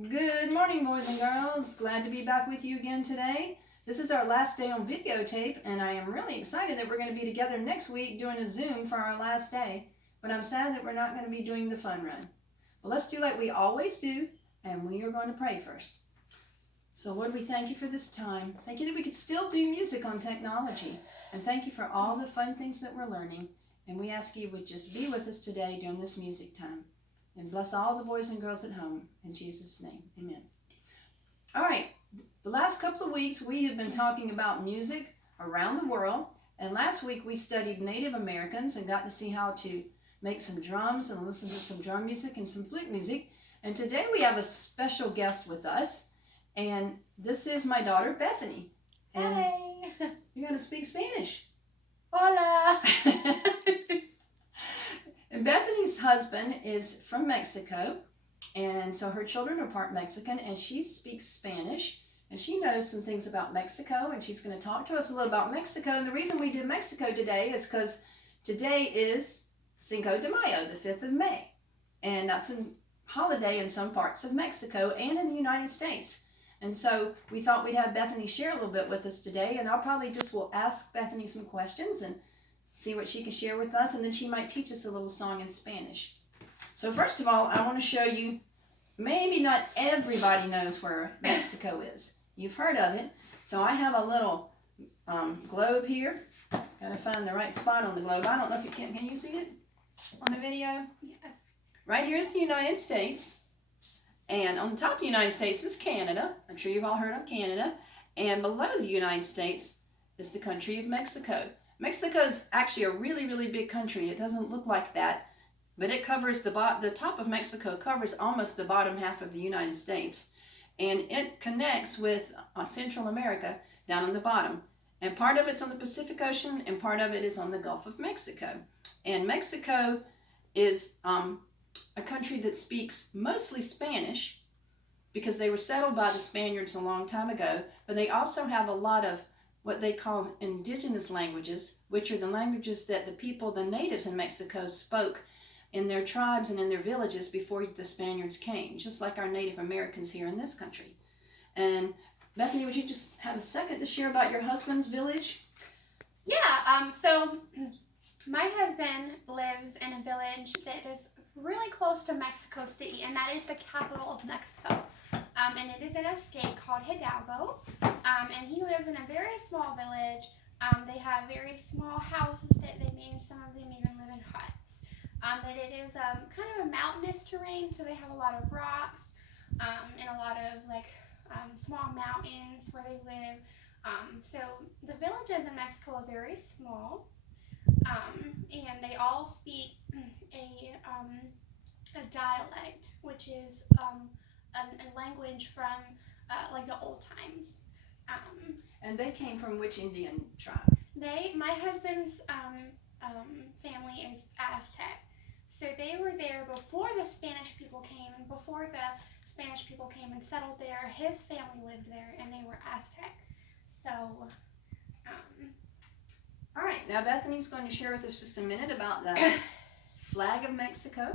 Good morning, boys and girls. Glad to be back with you again today. This is our last day on videotape, and I am really excited that we're going to be together next week doing a Zoom for our last day, but I'm sad that we're not going to be doing the fun run. But let's do like we always do, and we are going to pray first. So Lord, we thank you for this time. Thank you that we could still do music on technology, and thank you for all the fun things that we're learning, and we ask you would just be with us today during this music time. And bless all the boys and girls at home. In Jesus' name, amen. All right, the last couple of weeks we have been talking about music around the world. And last week we studied Native Americans and got to see how to make some drums and listen to some drum music and some flute music. And today we have a special guest with us. And this is my daughter, Bethany. And Hi. you're going to speak Spanish. Hola. And Bethany's husband is from Mexico, and so her children are part Mexican, and she speaks Spanish, and she knows some things about Mexico, and she's going to talk to us a little about Mexico. And the reason we did Mexico today is because today is Cinco de Mayo, the 5th of May, and that's a holiday in some parts of Mexico and in the United States. And so we thought we'd have Bethany share a little bit with us today, and I'll probably just will ask Bethany some questions and see what she can share with us, and then she might teach us a little song in Spanish. So first of all, I want to show you, maybe not everybody knows where Mexico is. You've heard of it. So I have a little globe here. Got to find the right spot on the globe. I don't know if you can you see it on the video? Yes. Right here is the United States. And on the top of the United States is Canada. I'm sure you've all heard of Canada. And below the United States is the country of Mexico. Mexico is actually a really, really big country. It doesn't look like that, but it covers the top of Mexico covers almost the bottom half of the United States, and it connects with Central America down on the bottom. And part of it's on the Pacific Ocean, and part of it is on the Gulf of Mexico. And Mexico is a country that speaks mostly Spanish because they were settled by the Spaniards a long time ago, but they also have a lot of what they call indigenous languages, which are the languages that the natives in Mexico spoke in their tribes and in their villages before the Spaniards came, just like our Native Americans here in this country. And Bethany, would you just have a second to share about your husband's village? Yeah, so my husband lives in a village that is really close to Mexico City, and that is the capital of Mexico. And it is in a state called Hidalgo, and he lives in a very small village. They have very small houses that they made. Some of them even live in huts. But it is kind of a mountainous terrain, so they have a lot of rocks and a lot of small mountains where they live. So the villages in Mexico are very small, and they all speak a dialect, which is a language from the old times. And they came from which Indian tribe? My husband's family is Aztec. So they were there before the Spanish people came, and before the Spanish people came and settled there, his family lived there, and they were Aztec. So, all right, now Bethany's going to share with us just a minute about the flag of Mexico.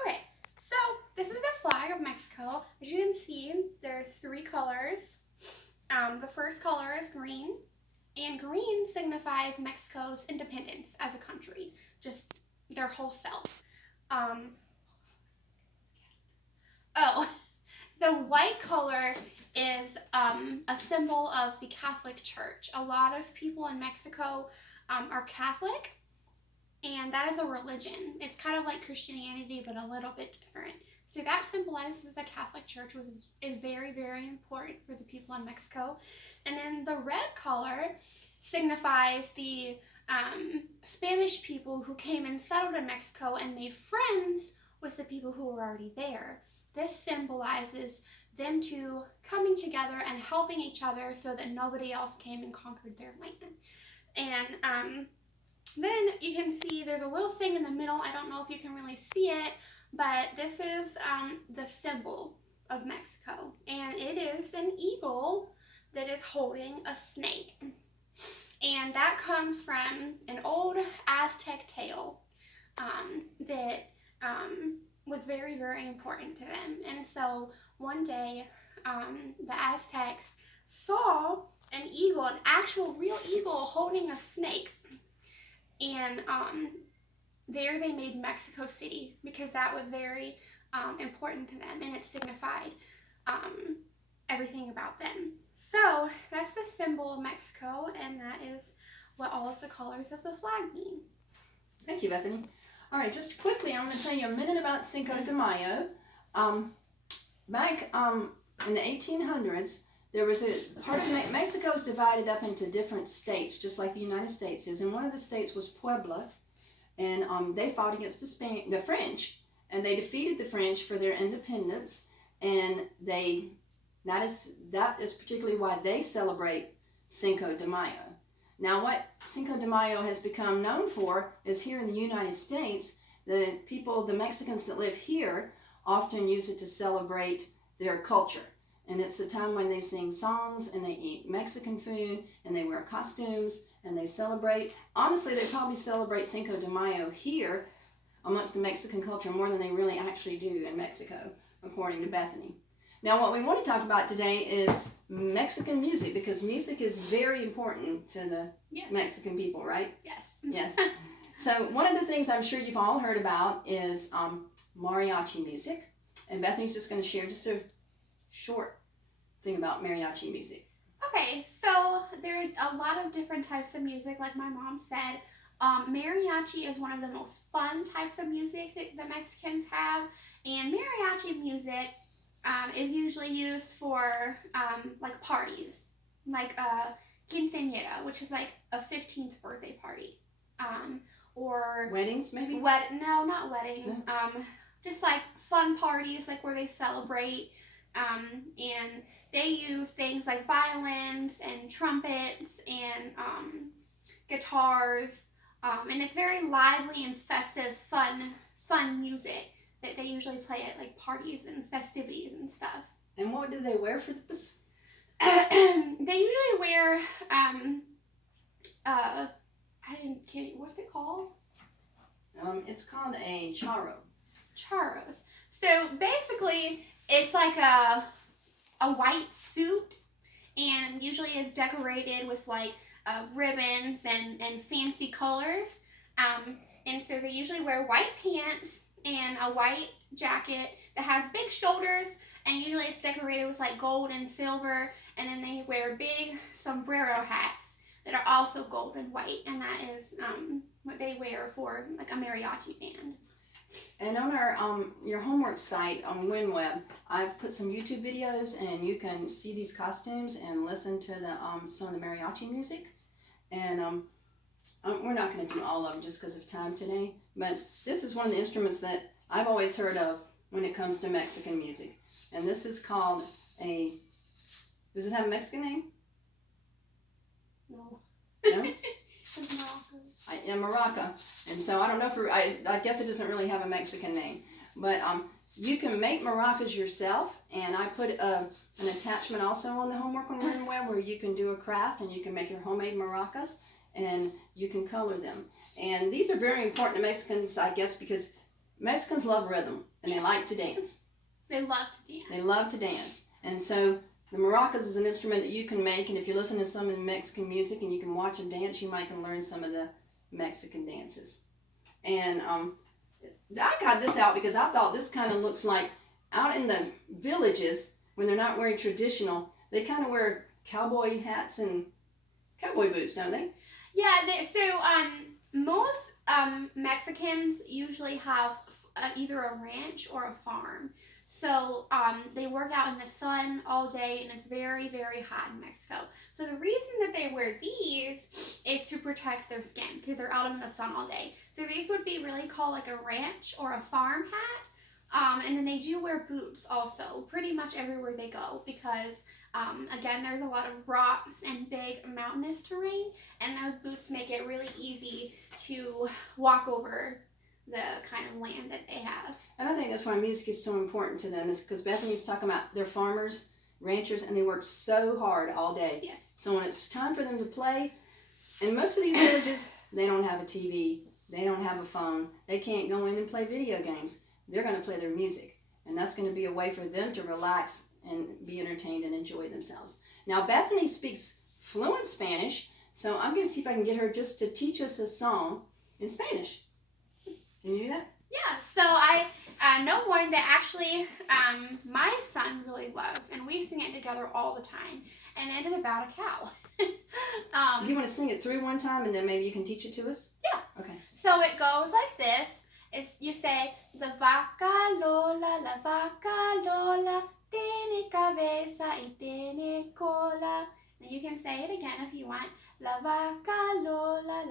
Okay, so this is the flag of Mexico. As you can see, there's 3 colors. The first color is green, and green signifies Mexico's independence as a country, just their whole self. The white color is a symbol of the Catholic Church. A lot of people in Mexico are Catholic, and that is a religion. It's kind of like Christianity, but a little bit different. So that symbolizes the Catholic Church, which is very, very important for the people in Mexico. And then the red color signifies the Spanish people who came and settled in Mexico and made friends with the people who were already there. This symbolizes them two coming together and helping each other so that nobody else came and conquered their land. And then you can see there's a little thing in the middle. I don't know if you can really see it, but this is the symbol of Mexico. And it is an eagle that is holding a snake. And that comes from an old Aztec tale that was very, very important to them. And so one day, the Aztecs saw an eagle, an actual real eagle holding a snake. And there they made Mexico City because that was very important to them, and it signified everything about them. So that's the symbol of Mexico, and that is what all of the colors of the flag mean. Thank you, Bethany. All right, just quickly, I'm going to tell you a minute about Cinco de Mayo. Back in the 1800s, there was a part of Mexico is divided up into different states, just like the United States is. And one of the states was Puebla, and they fought against the French, and they defeated the French for their independence. And that is particularly why they celebrate Cinco de Mayo. Now, what Cinco de Mayo has become known for is here in the United States, the Mexicans that live here often use it to celebrate their culture. And it's a time when they sing songs and they eat Mexican food and they wear costumes and they celebrate. Honestly, they probably celebrate Cinco de Mayo here amongst the Mexican culture more than they really actually do in Mexico, according to Bethany. Now, what we want to talk about today is Mexican music, because music is very important to the Mexican people, right? Yes. Yes. So one of the things I'm sure you've all heard about is mariachi music. And Bethany's just going to share just a short thing about mariachi music. Okay, so there's a lot of different types of music, like my mom said. Mariachi is one of the most fun types of music that the Mexicans have. And mariachi music is usually used for like parties, like a quinceañera, which is like a 15th birthday party, or weddings, maybe. No, not weddings. No. Just like fun parties, like where they celebrate, and they use things like violins and trumpets and guitars, and it's very lively and festive, fun music that they usually play at like parties and festivities and stuff. And what do they wear for this? They usually wear what's it called? It's called a charro. Charros. So basically, it's like a white suit, and usually is decorated with like ribbons and fancy colors. And so they usually wear white pants and a white jacket that has big shoulders, and usually it's decorated with like gold and silver, and then they wear big sombrero hats that are also gold and white, and that is what they wear for like a mariachi band. And on our your homework site on WinWeb, I've put some YouTube videos, and you can see these costumes and listen to the some of the mariachi music. And we're not going to do all of them just because of time today, but this is one of the instruments that I've always heard of when it comes to Mexican music. And this is called a, does it have a Mexican name? No. No? Maraca. And so I don't know if I guess it doesn't really have a Mexican name. But you can make maracas yourself, and I put an attachment also on the homework on WinWeb where you can do a craft and you can make your homemade maracas and you can color them. And these are very important to Mexicans, I guess, because Mexicans love rhythm and they like to dance. They love to dance. They love to dance. And so the maracas is an instrument that you can make, and if you're listening to some of the Mexican music and you can watch them dance, you might can learn some of the Mexican dances. And I got this out because I thought this kind of looks like out in the villages when they're not wearing traditional, they kind of wear cowboy hats and cowboy boots, don't they? Yeah, most Mexicans usually have either a ranch or a farm. So they work out in the sun all day, and it's very, very hot in Mexico. So the reason that they wear these is to protect their skin because they're out in the sun all day. So these would be really called like a ranch or a farm hat. And then they do wear boots also pretty much everywhere they go because, again, there's a lot of rocks and big mountainous terrain, and those boots make it really easy to walk over the kind of land that they have. And I think that's why music is so important to them, is because Bethany was talking about they're farmers, ranchers, and they work so hard all day. Yes. So when it's time for them to play, in most of these villages, they don't have a TV, they don't have a phone, they can't go in and play video games. they're going to play their music. And that's going to be a way for them to relax and be entertained and enjoy themselves. Now, Bethany speaks fluent Spanish, so I'm going to see if I can get her just to teach us a song in Spanish. Can you do that? Yeah, so I know one that actually my son really loves, and we sing it together all the time, and it is about a cow. You want to sing it through one time, and then maybe you can teach it to us? Yeah. Okay. So it goes like this. You say, la vaca Lola, tiene cabeza y tiene cola. And you can say it again if you want. La vaca Lola,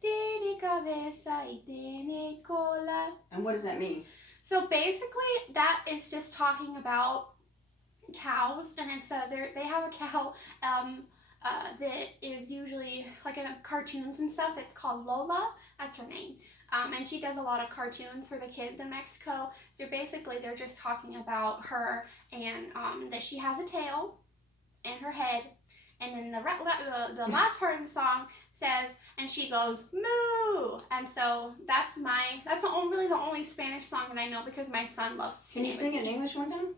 tiene cabeza y tiene cola. And what does that mean? So basically, that is just talking about cows, and it's they have a cow that is usually like in cartoons and stuff. It's called Lola. That's her name. And she does a lot of cartoons for the kids in Mexico. So basically, they're just talking about her and that she has a tail and her head. And then the last part of the song says, and she goes, moo! And so that's really the only Spanish song that I know because my son loves singing. Can you sing it in English one time?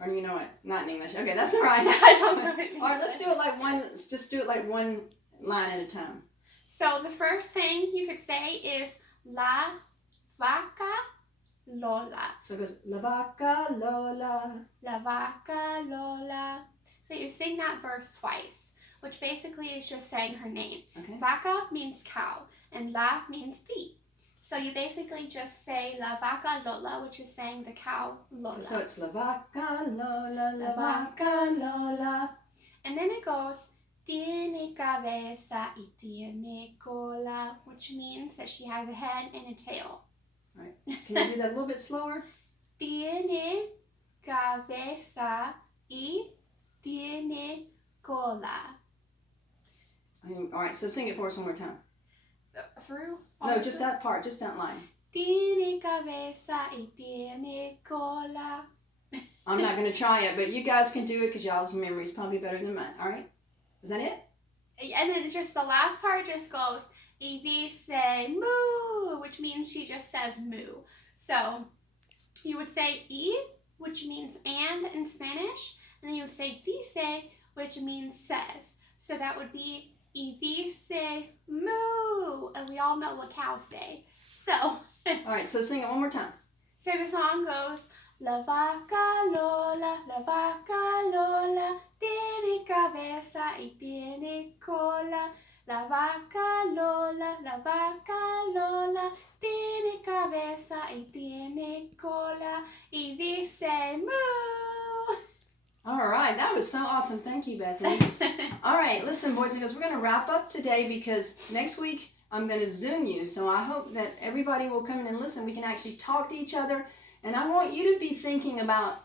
Or do you know it? Not in English. Okay, that's all right. I don't know it in All right, let's do English. just do it like one line at a time. So the first thing you could say is La Vaca Lola. So it goes, La Vaca Lola. La Vaca Lola. So you sing that verse twice, which basically is just saying her name. Okay. Vaca means cow, and La means the. So you basically just say La Vaca Lola, which is saying the cow Lola. So it's La Vaca Lola, La Vaca Lola. And then it goes, Tiene cabeza y tiene cola, which means that she has a head and a tail. All right. Can you do that a little bit slower? Tiene cabeza y tiene cola. All right, so sing it for us one more time. Through? No, just that part, just that line. Tiene cabeza y tiene cola. I'm not going to try it, but you guys can do it because y'all's memory is probably better than mine. All right? Is that it? And then just the last part just goes, y dice moo, which means she just says moo. So you would say y, which means and in Spanish, and then you would say dice, which means says. So that would be y dice moo, and we all know what cows say. So. All right, so sing it one more time. So the song goes, La vaca Lola, tiene cabeza y tiene cola. La vaca Lola, tiene cabeza y tiene cola. Y dice moo. All right, that was so awesome. Thank you, Bethany. All right, listen, boys and girls, we're going to wrap up today because next week I'm going to Zoom you. So I hope that everybody will come in and listen. We can actually talk to each other. And I want you to be thinking about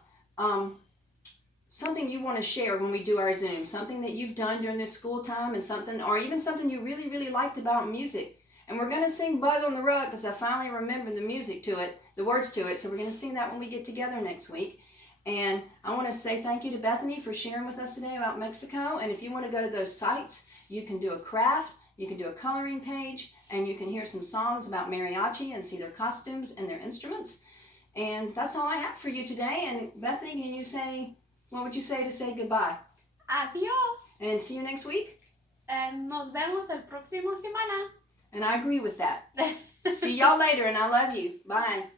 something you want to share when we do our Zoom, something that you've done during this school time and something, or even something you really, really liked about music. And we're going to sing Bug on the Rug because I finally remembered the music to it, the words to it. So we're going to sing that when we get together next week. And I want to say thank you to Bethany for sharing with us today about Mexico. And if you want to go to those sites, you can do a craft, you can do a coloring page, and you can hear some songs about mariachi and see their costumes and their instruments. And that's all I have for you today. And Bethany, can you say, what would you say to say goodbye? Adios. And see you next week? Nos vemos el próximo semana. And I agree with that. See y'all later, and I love you. Bye.